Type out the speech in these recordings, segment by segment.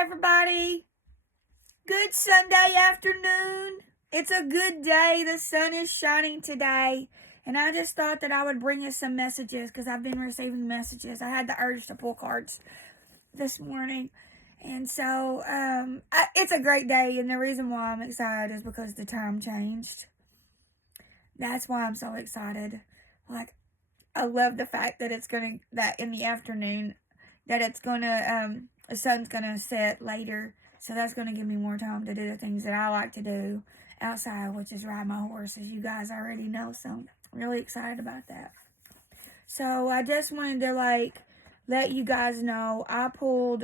everybody. Good Sunday afternoon. It's a good day. The sun is shining today. And I just thought that I would bring you some messages because I've been receiving messages. I had the urge to pull cards this morning. And so it's a great day. And the reason why I'm excited is because the time changed. That's why I'm so excited. Like, I love the fact that that in the afternoon, that it's gonna, the sun's gonna set later. So that's gonna give me more time to do the things that I like to do outside, which is ride my horse, as you guys already know. So I'm really excited about that. So I just wanted to let you guys know I pulled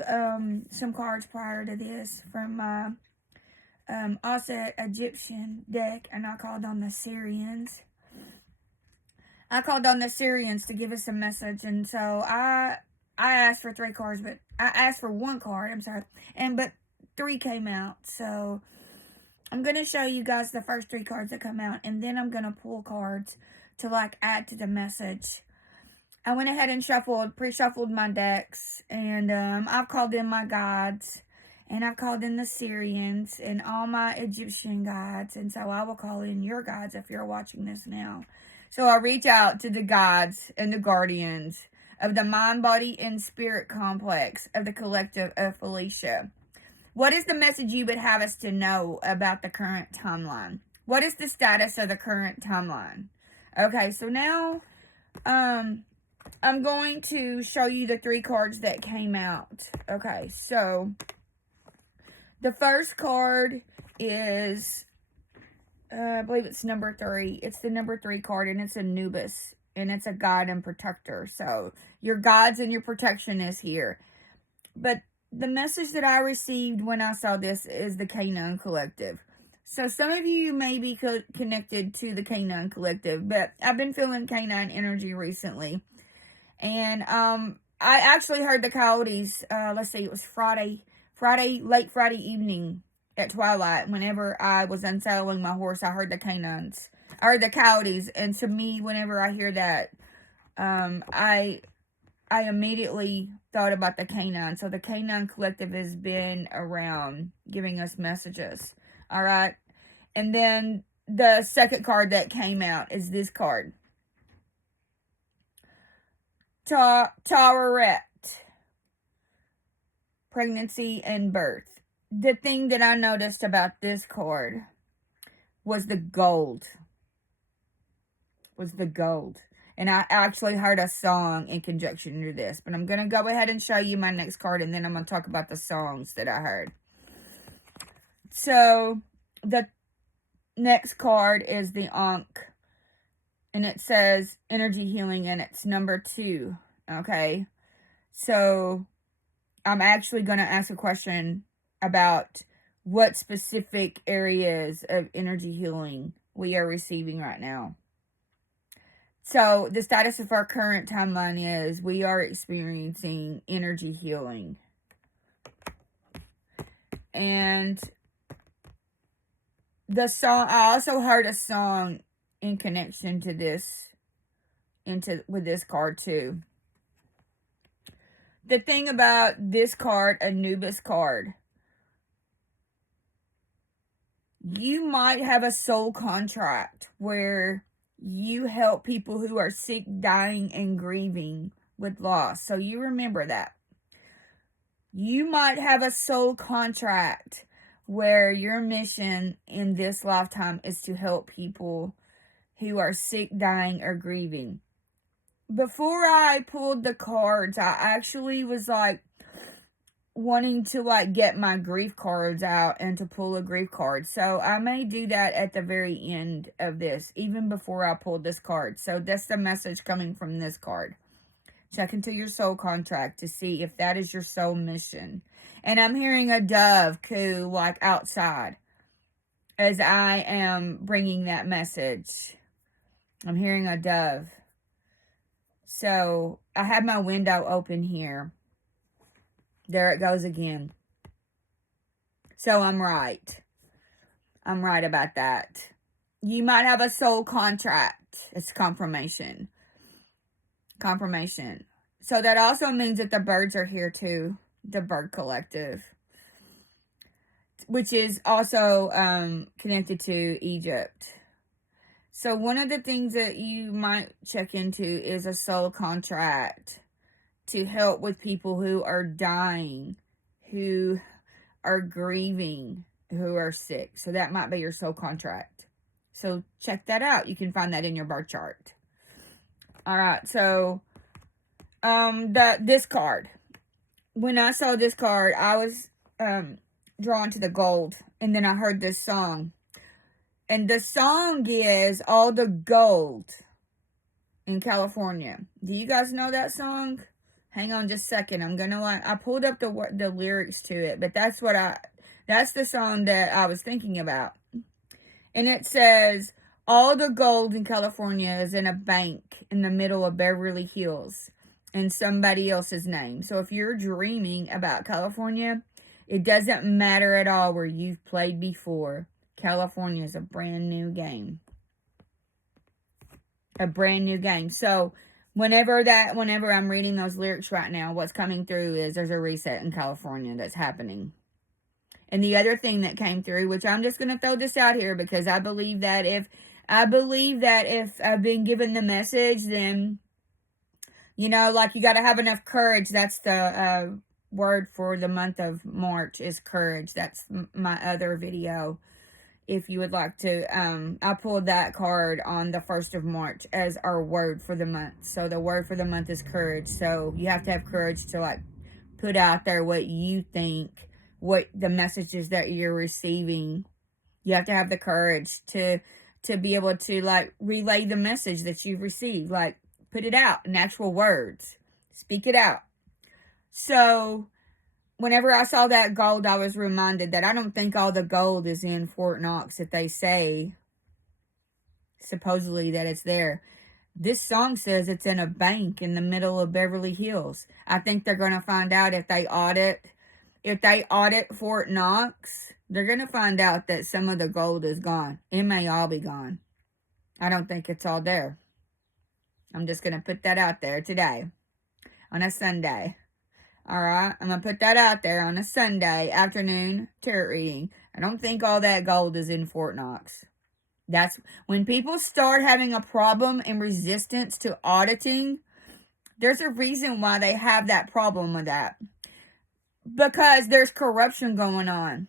some cards prior to this from my also Egyptian deck, and I called on the Syrians. I called on the Syrians to give us a message, and so I asked for 3 cards, but I asked for 1 card, I'm sorry, but 3 came out. So I'm going to show you guys the first 3 cards that come out, and then I'm going to pull cards to add to the message. I went ahead and pre-shuffled my decks, and I've called in my guides, and I've called in the Syrians and all my Egyptian guides, and so I will call in your guides if you're watching this now. So I reach out to the guides and the guardians of the mind, body, and spirit complex of the collective of Felicia. What is the message you would have us to know about the current timeline? What is the status of the current timeline? Okay, so now I'm going to show you the 3 cards that came out. Okay, so the first card is, I believe it's number 3. It's the number 3 card, and it's Anubis, and it's a guide and protector. So your guides and your protection is here. But the message that I received when I saw this is the Canine Collective. So some of you may be connected to the Canine Collective, but I've been feeling canine energy recently. And I actually heard the coyotes, it was late Friday evening at twilight. Whenever I was unsaddling my horse, I heard the canines. I heard the coyotes. And to me, whenever I hear that, I immediately thought about the canine. So the Canine Collective has been around giving us messages. All right. And then the second card that came out is this card. Taweret. Pregnancy and birth. The thing that I noticed about this card was the gold. And I actually heard a song in conjunction to this. But I'm going to go ahead and show you my next card, and then I'm going to talk about the songs that I heard. So, the next card is the Ankh. And it says energy healing, and it's number 2. Okay? So, I'm actually going to ask a question about what specific areas of energy healing we are receiving right now. So, the status of our current timeline is we are experiencing energy healing. And the song, I also heard a song in connection to this, with this card too. The thing about this card, Anubis card, you might have a soul contract where you help people who are sick, dying, and grieving with loss. So you remember that. You might have a soul contract where your mission in this lifetime is to help people who are sick, dying, or grieving. Before I pulled the cards, I actually was wanting to get my grief cards out and to pull a grief card. So I may do that at the very end of this, even before I pulled this card. So that's the message coming from this card. Check into your soul contract to see if that is your soul mission. And I'm hearing a dove coo outside as I am bringing that message. I'm hearing a dove. So I have my window open here. There it goes again. So I'm right. I'm right about that. You might have a soul contract. It's confirmation. Confirmation. So that also means that the birds are here too. The bird collective. which is also connected to Egypt. So one of the things that you might check into is a soul contract to help with people who are dying, who are grieving, who are sick. So that might be your soul contract. So check that out. You can find that in your birth chart. All right. So this card. When I saw this card, I was drawn to the gold, and then I heard this song. And the song is All the Gold in California. Do you guys know that song? Hang on just a second. I pulled up the lyrics to it, but that's the song that I was thinking about. And it says, all the gold in California is in a bank in the middle of Beverly Hills in somebody else's name. So if you're dreaming about California, it doesn't matter at all where you've played before. California is a brand new game. A brand new game. So whenever I'm reading those lyrics right now, what's coming through is there's a reset in California that's happening. And the other thing that came through, which I'm just going to throw this out here because I believe that if I've been given the message, then, you got to have enough courage. That's the word for the month of March is courage. That's my other video. If you would like to, I pulled that card on the 1st of March as our word for the month. So the word for the month is courage. So you have to have courage to put out there what you think, what the messages that you're receiving. You have to have the courage to be able to relay the message that you've received. Put it out in actual words. Speak it out. So whenever I saw that gold, I was reminded that I don't think all the gold is in Fort Knox that they say, supposedly, that it's there. This song says it's in a bank in the middle of Beverly Hills. I think they're going to find out if they audit Fort Knox, they're going to find out that some of the gold is gone. It may all be gone. I don't think it's all there. I'm just going to put that out there today on a Sunday. All right, I'm going to put that out there on a Sunday afternoon tarot reading. I don't think all that gold is in Fort Knox. That's when people start having a problem and resistance to auditing, there's a reason why they have that problem with that. Because there's corruption going on.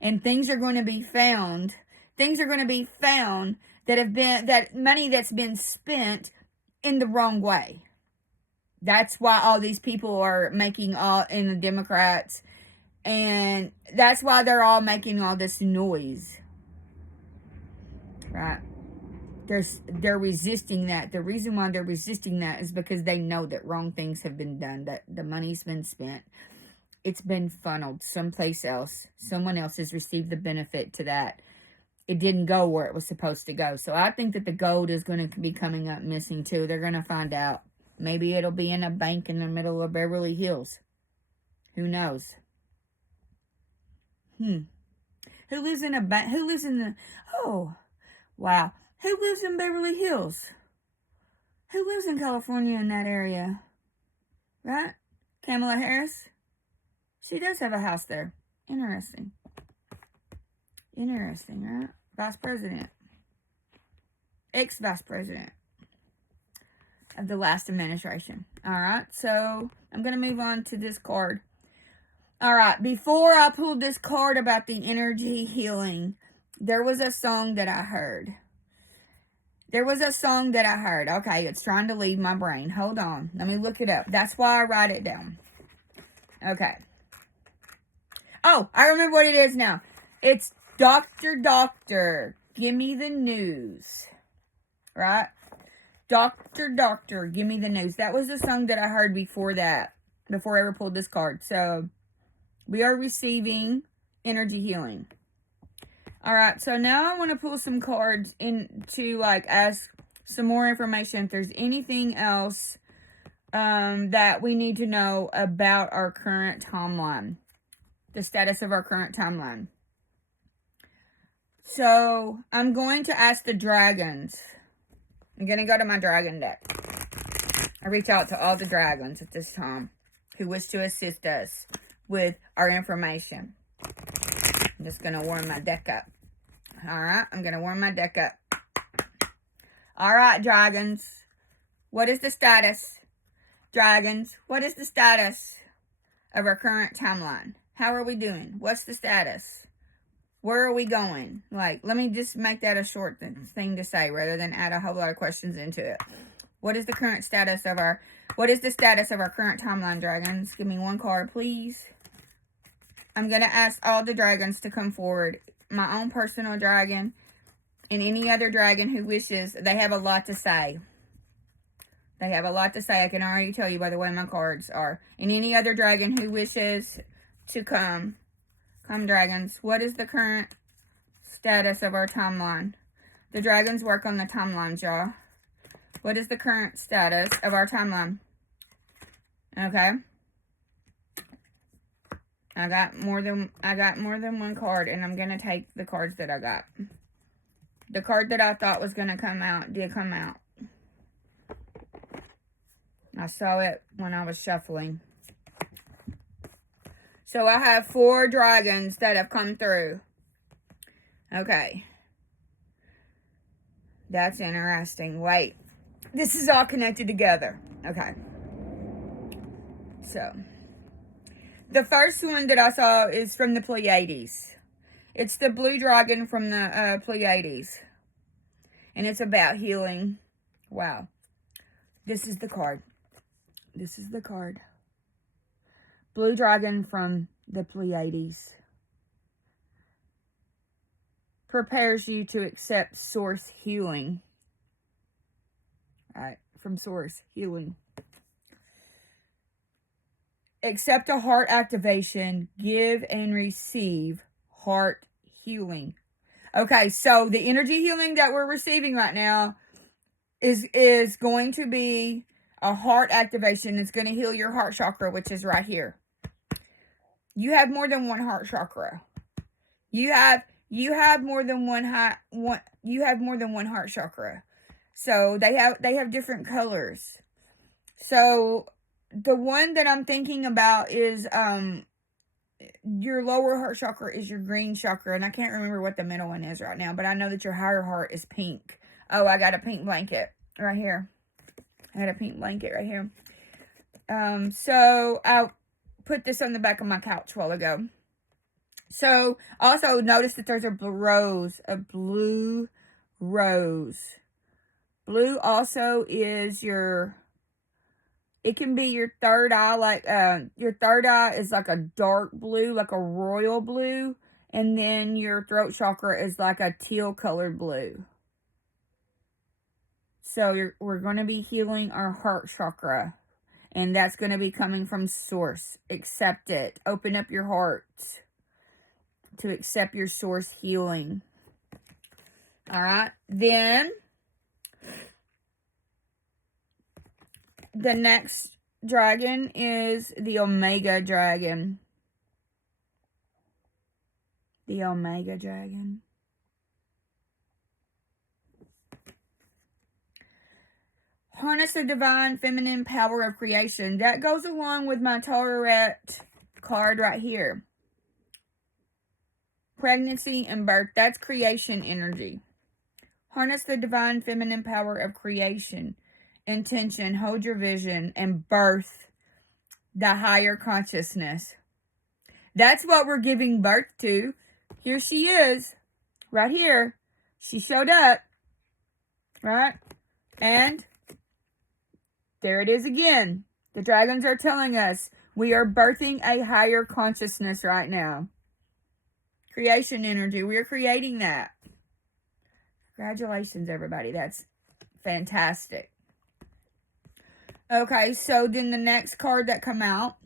And things are going to be found. Things are going to be found that money that's been spent in the wrong way. That's why all these people are making in the Democrats, and that's why they're all making all this noise. Right? They're resisting that. The reason why they're resisting that is because they know that wrong things have been done, that the money's been spent. It's been funneled someplace else. Someone else has received the benefit to that. It didn't go where it was supposed to go. So I think that the gold is going to be coming up missing too. They're going to find out. Maybe it'll be in a bank in the middle of Beverly Hills. Who knows? Who lives in a bank? Who lives in the... Oh, wow. Who lives in Beverly Hills? Who lives in California in that area? Right? Kamala Harris? She does have a house there. Interesting. Interesting, right? Vice President. Ex-Vice President of the last administration. All right, so I'm going to move on to this card. All right, before I pulled this card about the energy healing, there was a song that I heard. Okay, it's trying to leave my brain. Hold on. Let me look it up. That's why I write it down. Okay. Oh, I remember what it is now. It's Doctor, give me the news. Right? Doctor, give me the news. That was the song that I heard before I ever pulled this card. So, we are receiving energy healing. Alright, so now I want to pull some cards to ask some more information. If there's anything else that we need to know about our current timeline. The status of our current timeline. So, I'm going to ask the dragons. I'm going to go to my dragon deck. I reach out to all the dragons at this time who wish to assist us with our information. I'm just going to warm my deck up. All right, I'm going to warm my deck up. All right, dragons. What is the status? Dragons, what is the status of our current timeline? How are we doing? What's the status? Where are we going? Like, let me just make that a short thing to say rather than add a whole lot of questions into it. What is the current status of our, what is the status of our current timeline, dragons? Give me one card, please. I'm going to ask all the dragons to come forward. My own personal dragon and any other dragon who wishes. They have a lot to say. They have a lot to say. I can already tell you by the way my cards are. And any other dragon who wishes to come. Come, dragons. What is the current status of our timeline? The dragons work on the timelines, y'all. What is the current status of our timeline? Okay. I got more than one card, and I'm gonna take the cards that I got. The card that I thought was gonna come out did come out. I saw it when I was shuffling. So I have 4 dragons that have come through. Okay. That's interesting. Wait. This is all connected together. Okay. So, the first one that I saw is from the Pleiades. It's the blue dragon from the Pleiades. And it's about healing. Wow. This is the card. This is the card. Blue dragon from the Pleiades. Prepares you to accept source healing. Right, from source healing. Accept a heart activation. Give and receive heart healing. Okay, so the energy healing that we're receiving right now is going to be a heart activation. It's going to heal your heart chakra, which is right here. You have more than one heart chakra. You have more than one heart chakra. So they have different colors. So the one that I'm thinking about is your lower heart chakra is your green chakra, and I can't remember what the middle one is right now, but I know that your higher heart is pink. Oh, I got a pink blanket right here. I had a pink blanket right here. So I put this on the back of my couch a while ago. So also notice that there's a blue rose. Blue also is it can be your third eye, like your third eye is like a dark blue, like a royal blue, and then your throat chakra is like a teal colored blue. So we're going to be healing our heart chakra, and that's going to be coming from source. Accept it. Open up your heart to accept your source healing. All right. Then the next dragon is the Omega dragon. The Omega dragon. Harness the divine feminine power of creation. That goes along with my Tarot card right here. Pregnancy and birth. That's creation energy. Harness the divine feminine power of creation. Intention. Hold your vision. And birth the higher consciousness. That's what we're giving birth to. Here she is. Right here. She showed up. Right? And there it is again. The dragons are telling us we are birthing a higher consciousness right now. Creation energy. We are creating that. Congratulations, everybody. That's fantastic. Okay, so then the next card that come out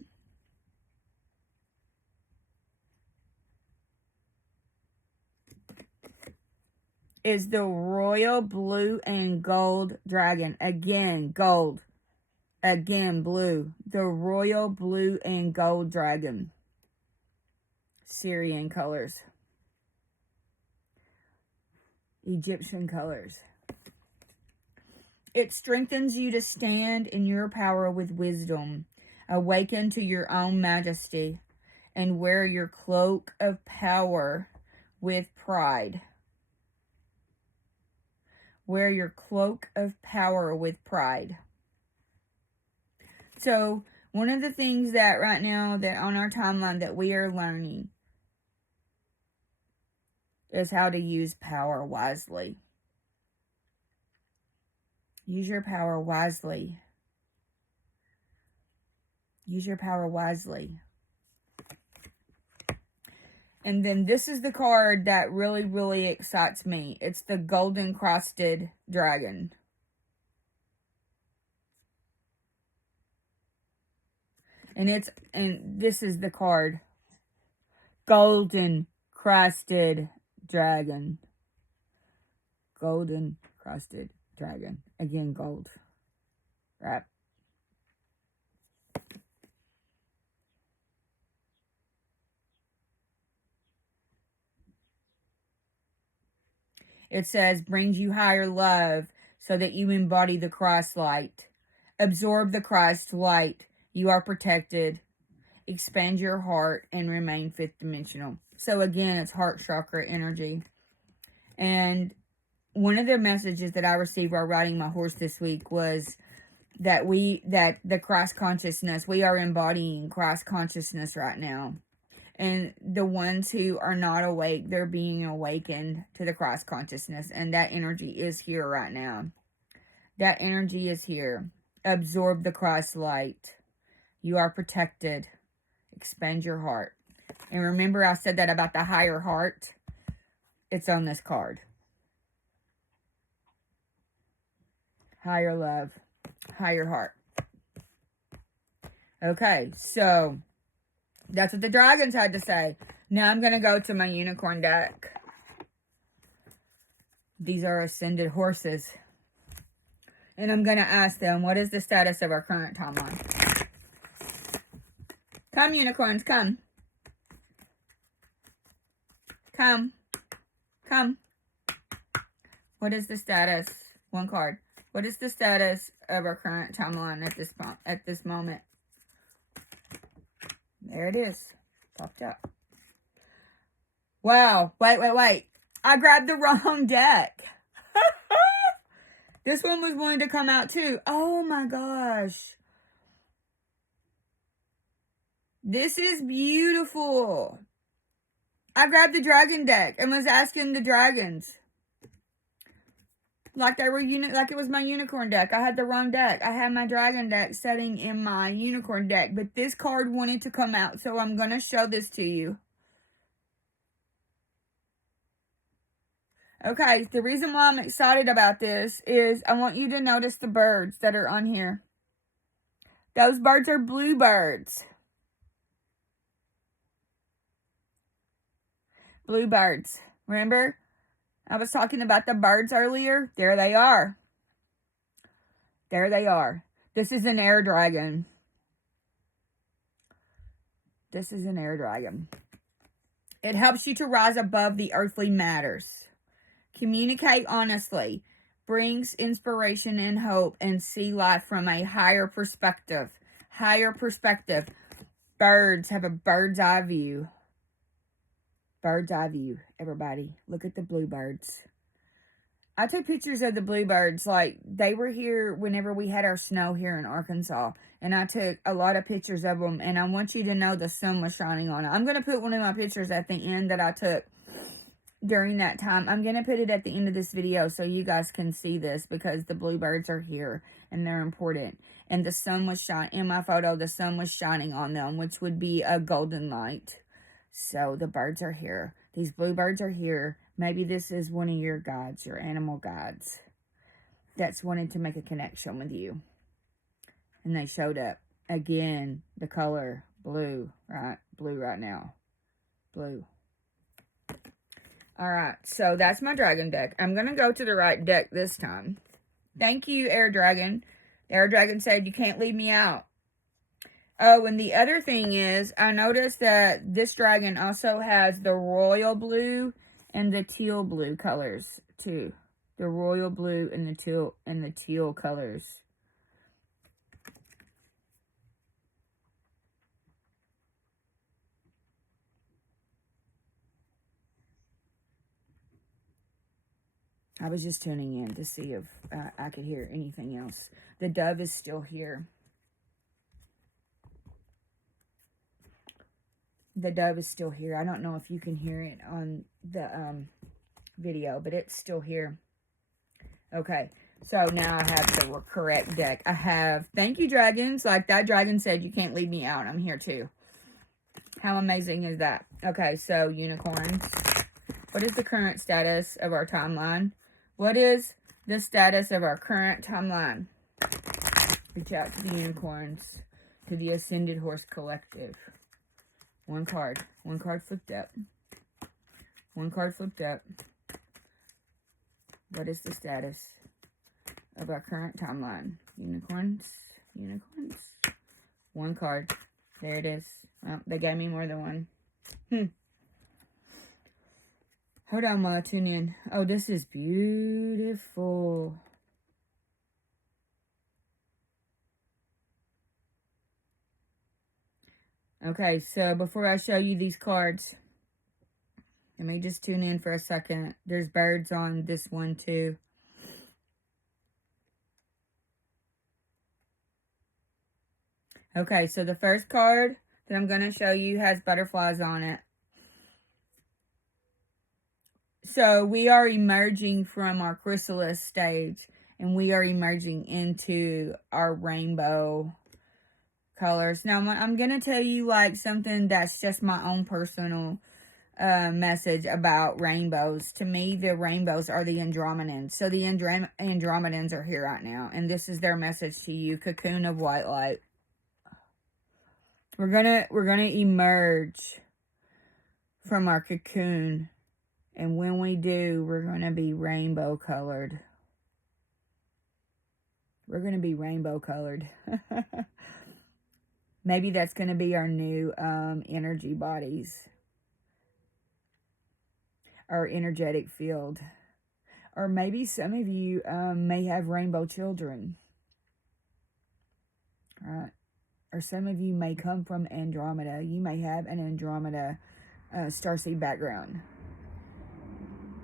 is the Royal Blue and Gold Dragon. Again, gold. Again, blue. The Royal Blue and Gold Dragon. Syrian colors. Egyptian colors. It strengthens you to stand in your power with wisdom. Awaken to your own majesty. and wear your cloak of power with pride. Wear your cloak of power with pride. So, one of the things that right now that on our timeline that we are learning is how to use power wisely. Use your power wisely. Use your power wisely. And then this is the card that really, really excites me. It's the golden crested dragon. And this is the card. Golden crested dragon. Golden crested dragon. Again, gold. Right. It says, brings you higher love so that you embody the Christ light. Absorb the Christ light. You are protected. Expand your heart and remain fifth dimensional. So again, it's heart chakra energy. And one of the messages that I received while riding my horse this week was that the Christ consciousness, we are embodying Christ consciousness right now. And the ones who are not awake, they're being awakened to the Christ consciousness. And that energy is here right now. That energy is here. Absorb the Christ light. You are protected. Expand your heart. And remember I said that about the higher heart? It's on this card. Higher love. Higher heart. Okay, so that's what the dragons had to say. Now I'm going to go to my unicorn deck. These are ascended horses. And I'm going to ask them, what is the status of our current timeline? Come, unicorns, come. Come. Come. What is the status? One card. What is the status of our current timeline at this moment? There it is. Popped up. Wow. Wait. I grabbed the wrong deck. This one was wanting to come out too. Oh my gosh. This is beautiful. I grabbed the dragon deck and was asking the dragons. Like they were like it was my unicorn deck. I had the wrong deck. I had my dragon deck setting in my unicorn deck. But this card wanted to come out. So I'm going to show this to you. Okay. The reason why I'm excited about this is I want you to notice the birds that are on here. Those birds are bluebirds. Bluebirds. Remember? I was talking about the birds earlier. There they are. There they are. This is an air dragon. This is an air dragon. It helps you to rise above the earthly matters. Communicate honestly. Brings inspiration and hope and see life from a higher perspective. Higher perspective. Birds have a bird's eye view. Bird's eye view, everybody. Look at the bluebirds. I took pictures of the bluebirds. Like, they were here whenever we had our snow here in Arkansas. And I took a lot of pictures of them. And I want you to know the sun was shining on it. I'm going to put one of my pictures at the end that I took during that time. I'm going to put it at the end of this video so you guys can see this. Because the bluebirds are here. And they're important. And the sun was shining. In my photo, the sun was shining on them. Which would be a golden light. So the birds are here. These bluebirds are here. Maybe this is one of your guides, your animal guides, that's wanting to make a connection with you. And they showed up. Again, the color blue, right? Blue right now. Blue. All right. So that's my dragon deck. I'm going to go to the right deck this time. Thank you, Air Dragon. The Air Dragon said, you can't leave me out. Oh, and the other thing is, I noticed that this dragon also has the royal blue and the teal blue colors too. The royal blue and the teal colors. I was just tuning in to see if I could hear anything else. The dove is still here. The dove is still here. I don't know if you can hear it on the video, but it's still here. Okay, so now I have the correct deck. I have, thank you, dragons. Like that dragon said, you can't leave me out. I'm here too. How amazing is that? Okay, so unicorns. What is the current status of our timeline? What is the status of our current timeline? Reach out to the unicorns, to the Ascended Horse Collective. One card. One card flipped up. One card flipped up. What is the status of our current timeline? Unicorns. Unicorns. One card. There it is. Oh, they gave me more than one. Hold on while I tune in. Oh, this is beautiful. Okay, so before I show you these cards, let me just tune in for a second. There's birds on this one too. Okay, so the first card that I'm going to show you has butterflies on it. So we are emerging from our chrysalis stage, and we are emerging into our rainbow colors. Now, I'm going to tell you like something that's just my own personal message about rainbows. To me, the rainbows are the Andromedans. So the Andromedans are here right now, and this is their message to you, cocoon of white light. We're gonna emerge from our cocoon, and when we do, we're gonna be rainbow colored. We're gonna be rainbow colored. Maybe that's gonna be our new energy bodies, our energetic field, or maybe some of you may have rainbow children. All right. Or some of you may come from Andromeda. You may have an Andromeda starseed background.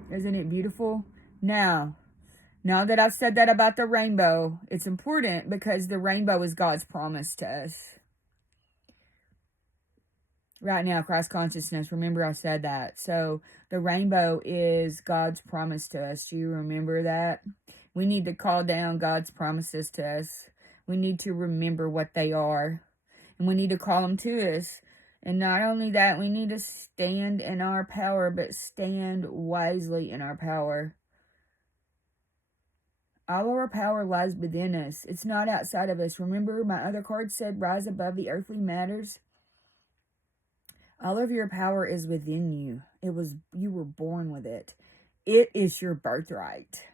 Isn't it beautiful? Now that I've said that about the rainbow, it's important because the rainbow is God's promise to us. Right now, Christ consciousness, remember I said that. So the rainbow is God's promise to us. Do you remember that? We need to call down God's promises to us. We need to remember what they are, and we need to call them to us. And not only that, we need to stand in our power, but stand wisely in our power. All of our power lies within us. It's not outside of us. Remember, my other card said, rise above the earthly matters. All of your power is within you. You were born with it. It is your birthright.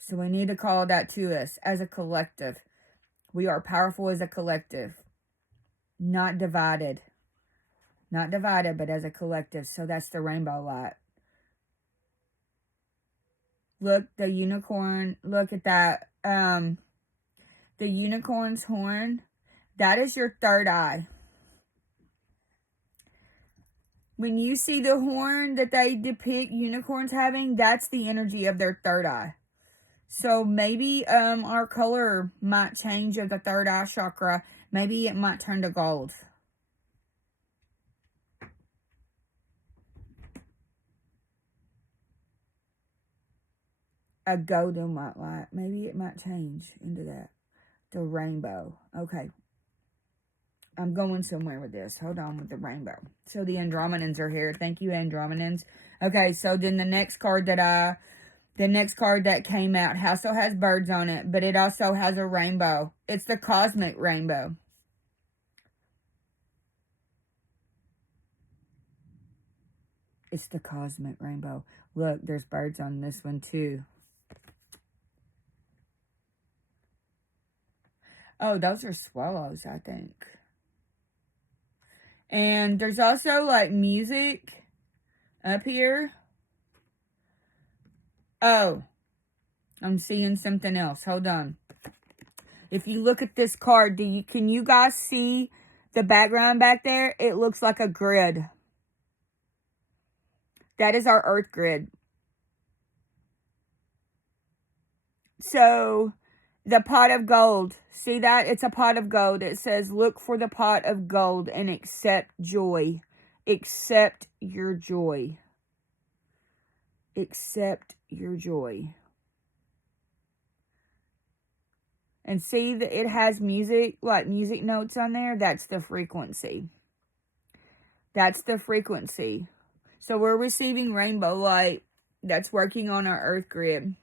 So we need to call that to us as a collective. We are powerful as a collective. Not divided. Not divided, but as a collective. So that's the rainbow light. Look, the unicorn. Look at that. The unicorn's horn. That is your third eye. When you see the horn that they depict unicorns having, that's the energy of their third eye. So maybe our color might change of the third eye chakra. Maybe it might turn to gold. A golden white light. Maybe it might change into that. The rainbow. Okay. I'm going somewhere with this. Hold on with the rainbow. So the Andromedans are here. Thank you, Andromedans. Okay, so then the next card that came out also has birds on it, but it also has a rainbow. It's the cosmic rainbow. It's the cosmic rainbow. Look, there's birds on this one too. Oh, those are swallows, I think. And there's also like music up here. Oh, I'm seeing something else. Hold on. If you look at this card, can you guys see the background back there? It looks like a grid. That is our earth grid. So, the pot of gold. See that? It's a pot of gold. It says, look for the pot of gold and accept joy. Accept your joy. Accept your joy. And see that it has music, like music notes on there. That's the frequency. That's the frequency. So we're receiving rainbow light that's working on our earth grid.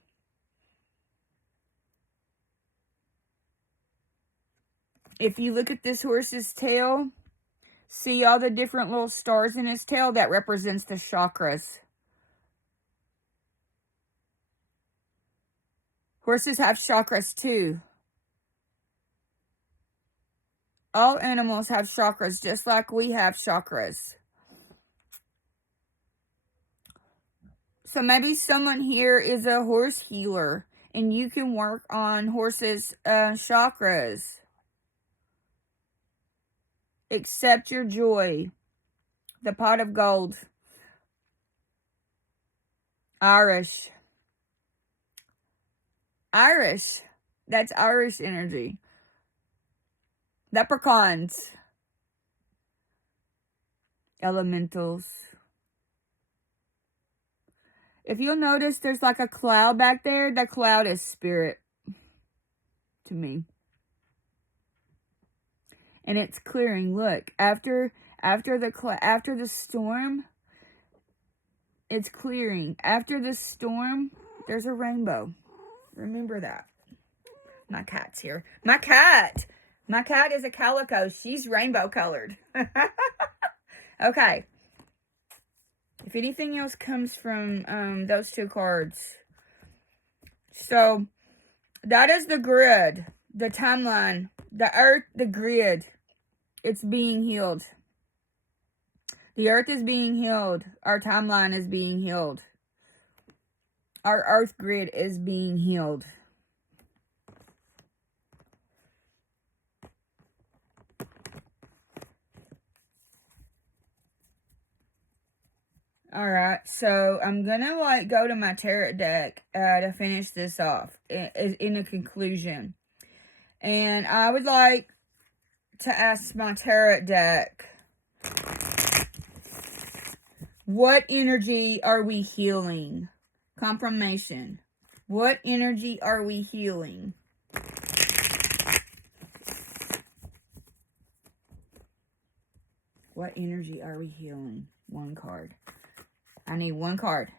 If you look at this horse's tail, see all the different little stars in his tail? That represents the chakras. Horses have chakras too. All animals have chakras, just like we have chakras. So maybe someone here is a horse healer, and you can work on horses' chakras. Accept your joy. The pot of gold. Irish. Irish. That's Irish energy. Leprechauns. Elementals. If you'll notice, there's like a cloud back there. That cloud is spirit to me. And it's clearing. Look, after the storm, it's clearing. After the storm, there's a rainbow. Remember that. My cat's here. My cat is a calico. She's rainbow colored. Okay. If anything else comes from those two cards. So, that is the grid, the timeline, the earth, the grid. It's being healed. The earth is being healed. Our timeline is being healed. Our earth grid is being healed. Alright, so I'm gonna go to my tarot deck to finish this off in a conclusion. And I would like to ask my tarot deck, what energy are we healing? Confirmation. What energy are we healing? What energy are we healing? One card. I need one card.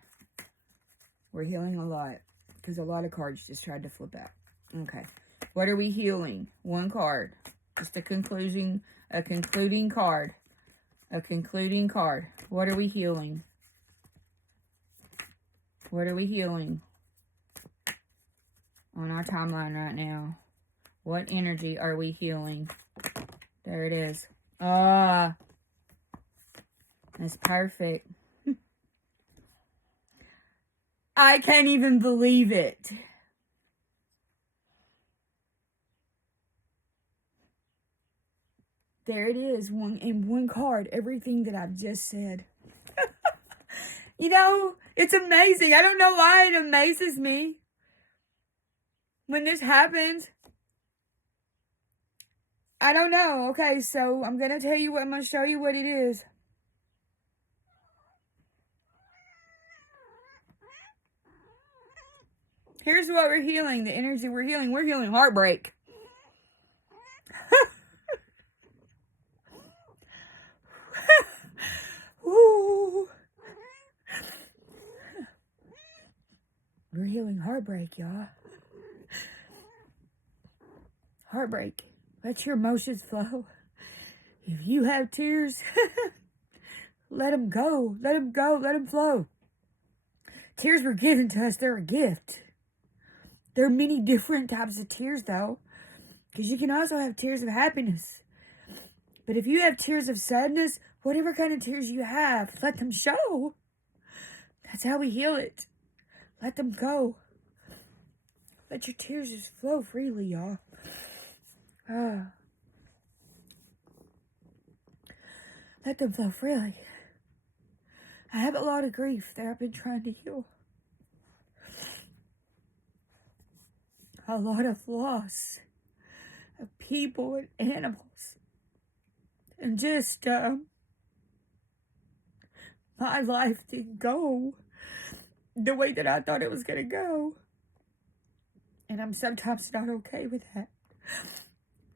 We're healing a lot, because a lot of cards just tried to flip out. Okay. What are we healing? One card. Just a concluding card. A concluding card. What are we healing? What are we healing on our timeline right now? What energy are we healing? There it is. Ah, that's perfect. I can't even believe it. There it is, in one card, everything that I've just said. You know, it's amazing. I don't know why it amazes me when this happens. I don't know. Okay, so I'm going to tell you I'm going to show you what it is. Here's what we're healing, the energy we're healing. We're healing heartbreak. Ooh. We're healing heartbreak, y'all. Heartbreak. Let your emotions flow. If you have tears, let them go. Let them go. Let them flow. Tears were given to us. They're a gift. There are many different types of tears, though. Because you can also have tears of happiness. But if you have tears of sadness, whatever kind of tears you have, let them show. That's how we heal it. Let them go. Let your tears just flow freely, y'all. Let them flow freely. I have a lot of grief that I've been trying to heal. a lot of loss of people and animals. And just, my life didn't go the way that I thought it was going to go. And I'm sometimes not okay with that.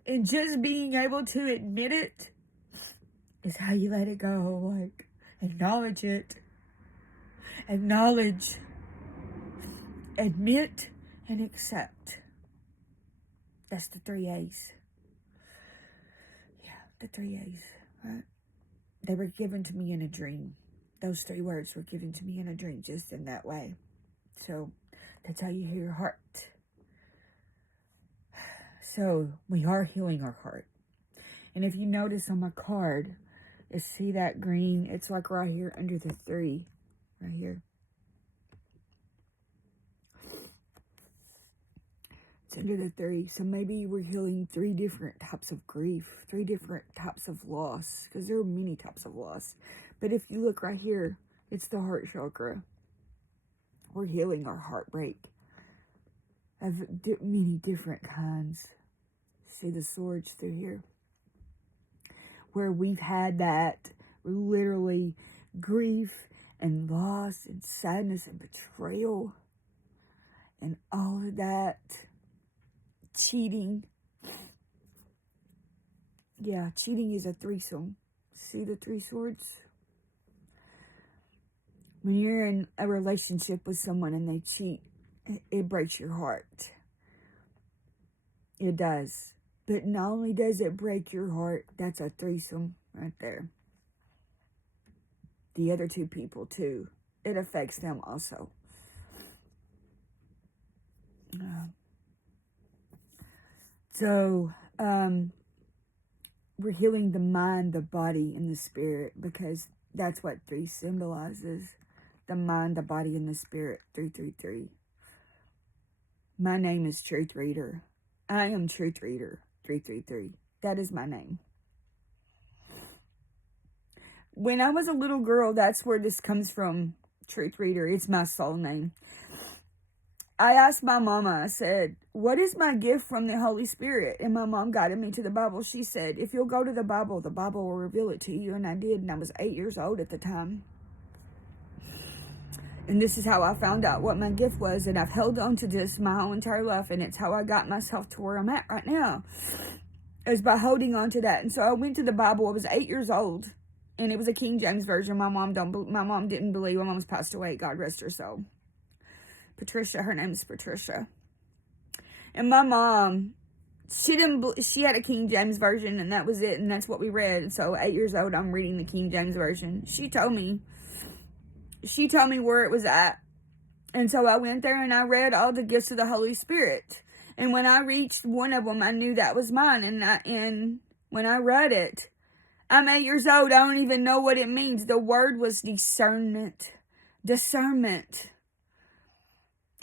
And just being able to admit it is how you let it go. Like, acknowledge it. Acknowledge. Admit and accept. That's the 3 A's. Yeah, the 3 A's, right? They were given to me in a dream. Those 3 words were given to me in a dream, just in that way. So, that's how you heal your heart. So, we are healing our heart. And if you notice on my card, see that green? It's like right here under the 3. Right here. It's under the 3. So maybe we're healing 3 different types of grief. 3 different types of loss. Because there are many types of loss. But if you look right here, it's the heart chakra. We're healing our heartbreak of many different kinds. See the swords through here? Where we've had that literally grief and loss and sadness and betrayal and all of that. Cheating. Yeah, cheating is a threesome. See the 3 swords? When you're in a relationship with someone and they cheat, it breaks your heart. It does. But not only does it break your heart, that's a threesome right there. The other 2 people too. It affects them also. So, we're healing the mind, the body, and the spirit, because that's what 3 symbolizes. The mind, the body, and the spirit. 333. My name is Truth Reader. I am Truth Reader. 333. That is my name. When I was a little girl, that's where this comes from. Truth Reader. It's my soul name. I asked my mama, I said, what is my gift from the Holy Spirit? And my mom guided me to the Bible. She said, if you'll go to the Bible will reveal it to you. And I did, and I was 8 years old at the time. And this is how I found out what my gift was. And I've held on to this my whole entire life. And it's how I got myself to where I'm at right now. Is by holding on to that. And so I went to the Bible. I was 8 years old. And it was a King James version. My mom didn't believe. My mom's passed away. God rest her soul. Patricia. Her name's Patricia. And my mom, she had a King James version. And that was it. And that's what we read. And so 8 years old, I'm reading the King James version. She told me where it was at. And so I went there and I read all the gifts of the Holy Spirit. And when I reached one of them, I knew that was mine. And when I read it, I'm 8 years old. I don't even know what it means. The word was discernment. Discernment.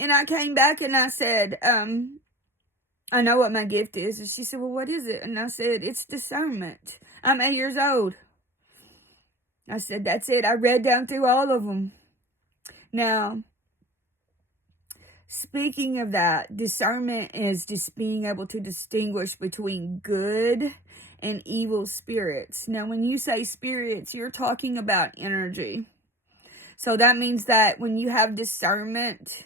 And I came back and I said, I know what my gift is. And she said, well, what is it? And I said, it's discernment. I'm 8 years old. I said, that's it. I read down through all of them. Now, speaking of that, discernment is just being able to distinguish between good and evil spirits. Now, when you say spirits, you're talking about energy. So that means that when you have discernment,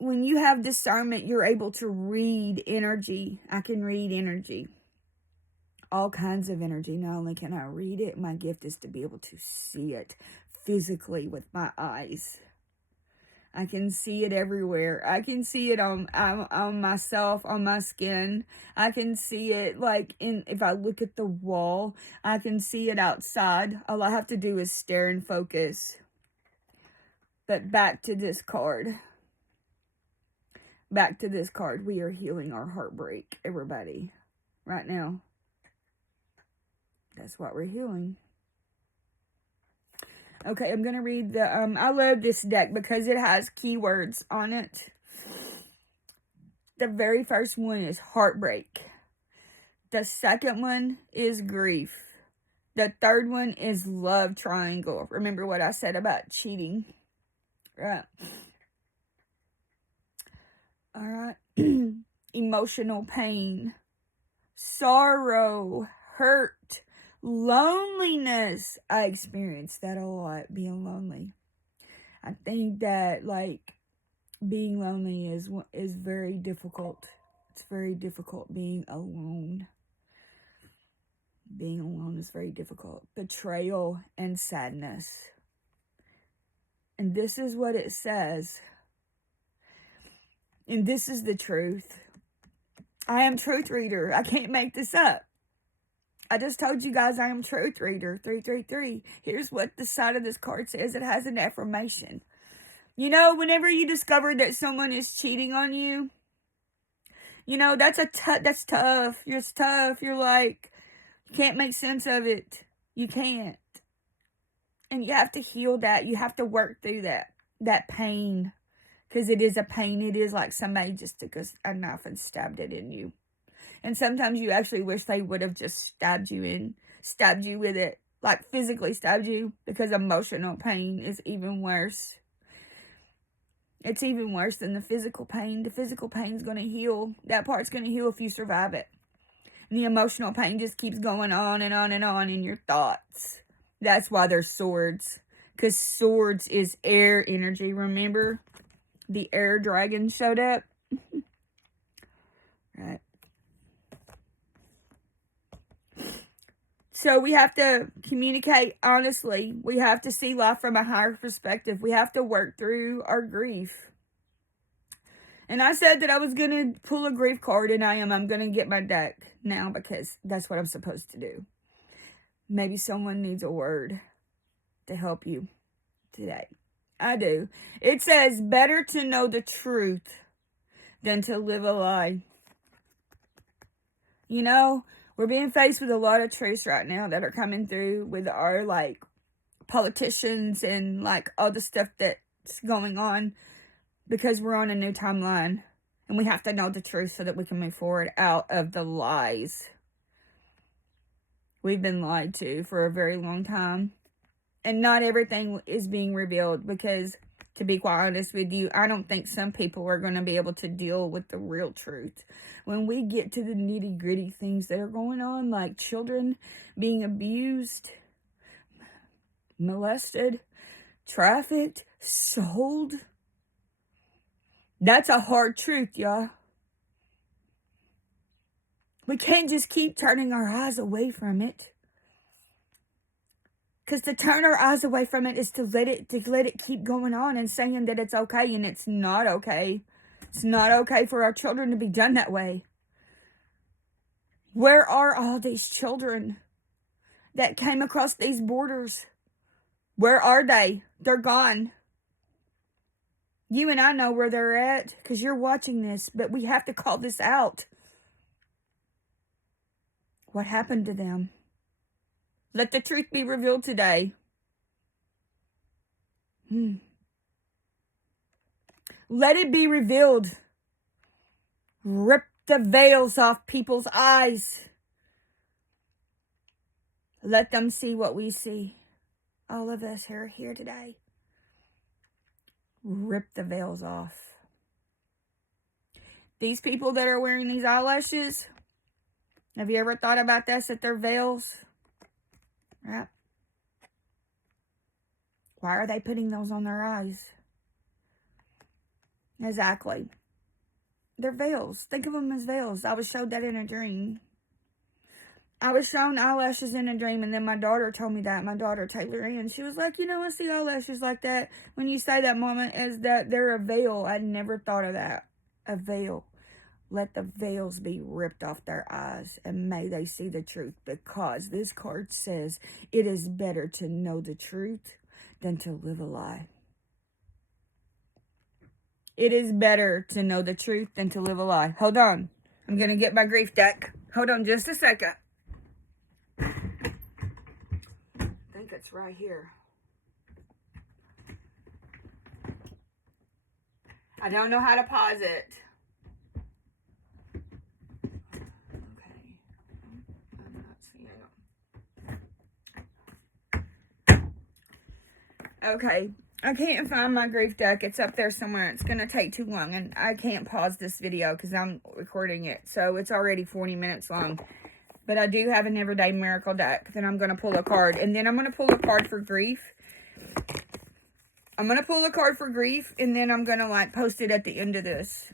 you're able to read energy. I can read energy. All kinds of energy. Not only can I read it, my gift is to be able to see it physically with my eyes. I can see it everywhere. I can see it on myself, on my skin. I can see it if I look at the wall. I can see it outside. All I have to do is stare and focus. But back to this card. Back to this card. We are healing our heartbreak, everybody. Right now. That's what we're healing. Okay, I'm going to read the, I love this deck because it has keywords on it. The very first one is heartbreak. The second one is grief. The third one is love triangle. Remember what I said about cheating? Right. All right. emotional pain, sorrow, hurt, loneliness. I experienced that a lot, being lonely. I think that, like, being lonely is very difficult. It's very difficult being alone. Being alone is very difficult. Betrayal and sadness. And this is what it says. And this is the truth. I am Truth Reader. I can't make this up. I just told you guys I am Truth Reader. 333. Here's what the side of this card says. It has an affirmation. You know, whenever you discover that someone is cheating on you, you know, that's tough. It's tough. You're like, you can't make sense of it. You can't. And you have to heal that. You have to work through that pain. Because it is a pain. It is like somebody just took a knife and stabbed it in you. And sometimes you actually wish they would have just stabbed you with it. Like physically stabbed you. Because emotional pain is even worse. It's even worse than the physical pain. The physical pain's going to heal. That part's going to heal if you survive it. And the emotional pain just keeps going on and on and on in your thoughts. That's why there's swords. Because swords is air energy, remember? The air dragon showed up. Right. So we have to communicate honestly. We have to see life from a higher perspective. We have to work through our grief. And I said that I was going to pull a grief card, and I'm going to get my deck now because that's what I'm supposed to do. Maybe someone needs a word to help you today. I do. It says, better to know the truth than to live a lie. You know, we're being faced with a lot of truths right now that are coming through with our, like, politicians and, like, all the stuff that's going on because we're on a new timeline. And we have to know the truth so that we can move forward out of the lies. We've been lied to for a very long time. And not everything is being revealed because, to be quite honest with you, I don't think some people are going to be able to deal with the real truth. When we get to the nitty-gritty things that are going on, like children being abused, molested, trafficked, sold, that's a hard truth, y'all. We can't just keep turning our eyes away from it. Because to turn our eyes away from it is to let it keep going on and saying that it's okay, and it's not okay. It's not okay for our children to be done that way. Where are all these children that came across these borders? Where are they? They're gone. You and I know where they're at because you're watching this, but we have to call this out. What happened to them? Let the truth be revealed today. Let it be revealed. Rip the veils off people's eyes. Let them see what we see. All of us who are here today. Rip the veils off. These people that are wearing these eyelashes, have you ever thought about this, that they're veils? Right? Why are they putting those on their eyes? Exactly. They're veils. Think of them as veils. I was showed that in a dream. I was shown eyelashes in a dream, and then my daughter told me that. My daughter, Taylor Ann, she was like, you know, I see eyelashes like that. When you say that, Mama, is that they're a veil. I never thought of that. A veil. Let the veils be ripped off their eyes, and may they see the truth, because this card says it is better to know the truth than to live a lie. It is better to know the truth than to live a lie. Hold on. I'm going to get my grief deck. Hold on just a second. I think it's right here. I don't know how to pause it. Okay. I'm not seeing it. Okay. I can't find my grief deck. It's up there somewhere. It's going to take too long, and I can't pause this video because I'm recording it. So it's already 40 minutes long. But I do have an everyday miracle deck. Then I'm going to pull a card, and then I'm going to pull a card for grief. I'm going to pull a card for grief, and then I'm going to like post it at the end of this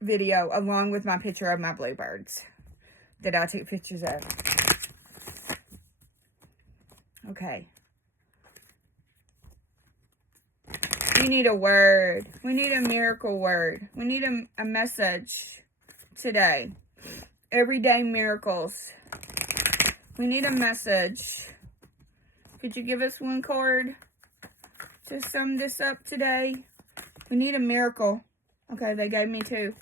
video along with my picture of my bluebirds that I took pictures of. Okay. We need a word. We need a miracle word. We need a message today. Everyday miracles. We need a message. Could you give us one card to sum this up today? We need a miracle. Okay, they gave me two.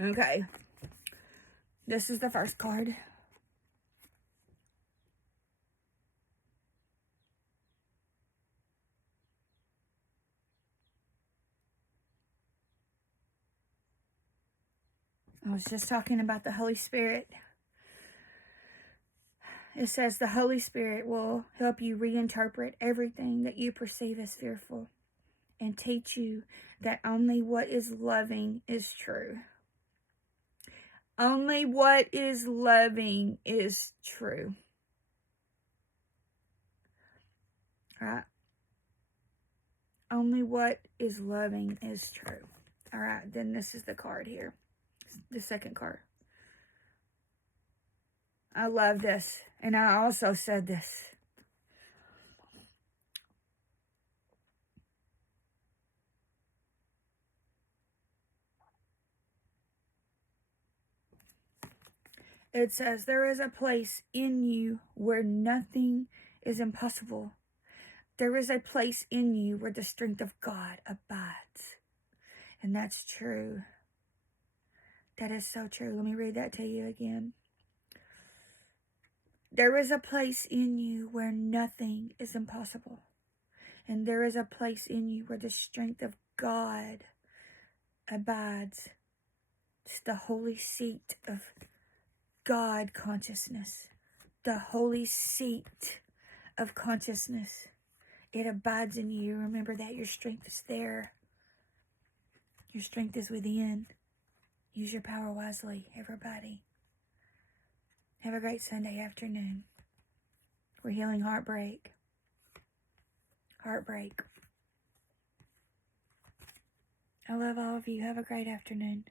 Okay. This is the first card. I was just talking about the Holy Spirit. It says the Holy Spirit will help you reinterpret everything that you perceive as fearful and teach you that only what is loving is true. Only what is loving is true. All right. Only what is loving is true. All right. Then this is the card here. The second card. I love this. And I also said this. It says, there is a place in you where nothing is impossible. There is a place in you where the strength of God abides. And that's true. That is so true. Let me read that to you again. There is a place in you where nothing is impossible. And there is a place in you where the strength of God abides. It's the holy seat of God consciousness. The holy seat of consciousness. It abides in you. Remember that your strength is there. Your strength is within. Use your power wisely, everybody. Have a great Sunday afternoon. We're healing heartbreak. Heartbreak. I love all of you. Have a great afternoon.